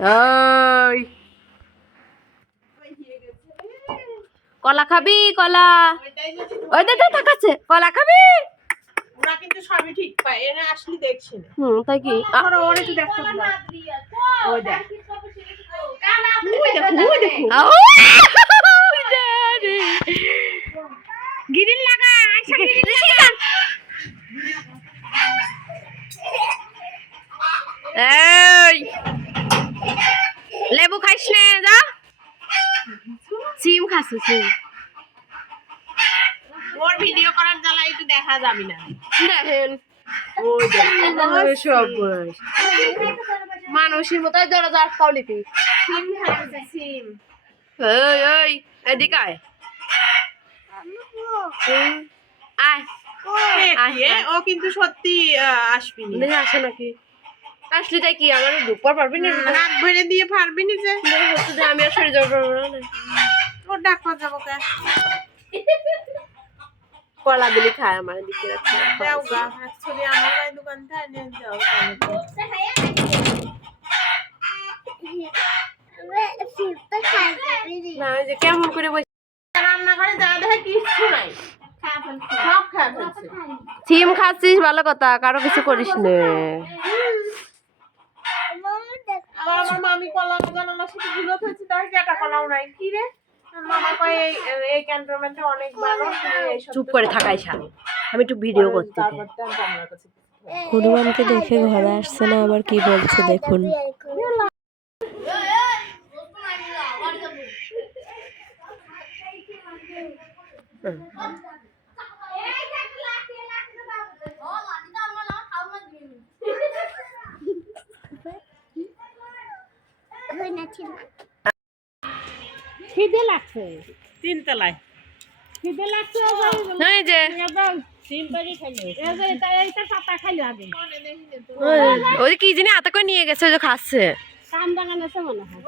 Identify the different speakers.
Speaker 1: ওই কলা খাবি কলা? ওই দে তাকাচ্ছে কলা খাবি?
Speaker 2: ওরা কিন্তু সবই ঠিক পায় এরা আসলে দেখছে না।
Speaker 1: হুম তাই কি? আ,
Speaker 2: ধরো ওর একটু দেখতে। ওই দেখ। ওই দেখো ওই দেখো।
Speaker 1: আউ!
Speaker 2: গিরিল লাগা আয়সা গিরিল লাগা
Speaker 1: এই লেবু খাইস নে যা সিম খাস সিম
Speaker 2: ওর ভিডিও করার জ্বালা একটু দেখা যাবে না।
Speaker 1: দেখেন।
Speaker 2: ওই দেখ।
Speaker 1: সব মানুষের মতো দরজা আটকাও লিপি
Speaker 2: সিম
Speaker 1: ওই ওই এদিকে আয়। আয়।
Speaker 2: ও কিন্তু সত্যি আসবি না
Speaker 1: আসে নাকি? আসলে তাই কি আমার দুপুর পারবি না?
Speaker 2: হাত ভরে দিয়ে পারবি না যে?
Speaker 1: আমি আর সরে যাব না।
Speaker 2: ডাক্তার যাব কে?
Speaker 1: কলা দিলি খায় আমার দিকে রাখছে।
Speaker 2: দাও গা অ্যাকচুয়ালি আমার দোকান থেকে এনে দাও
Speaker 1: না যে কেমন করে বসে
Speaker 2: রান্নাঘরে যা দেখে কিচ্ছু নাই। সব খায়
Speaker 1: সিম খাচ্ছিস ভালো কথা কারও কিছু করিস না।
Speaker 2: আমার মামি কলা ঝুলো ফেলছে তার একটা কলাও নাই? কি রে? মামা কয় এই এই ক্যান্টনমেন্টে অনেক ভালো।
Speaker 1: চুপ করে থাকাই সাল আমি একটু ভিডিও করতে
Speaker 3: হনুমানকে দেখে ঘরে আসছে না আবার কি বলছে দেখুন।
Speaker 4: খিদে লাগছে।
Speaker 2: তিন তলায়
Speaker 4: খিদে লাগছে
Speaker 1: এই যে।
Speaker 4: সিম বাড়ি খাইলো। এই যে এটা এইটা পাতা
Speaker 1: ওই কি জানি হাতে করে নিয়ে গেছে ওই যে খাচ্ছে।
Speaker 4: কান বাগান আছে মনে হয়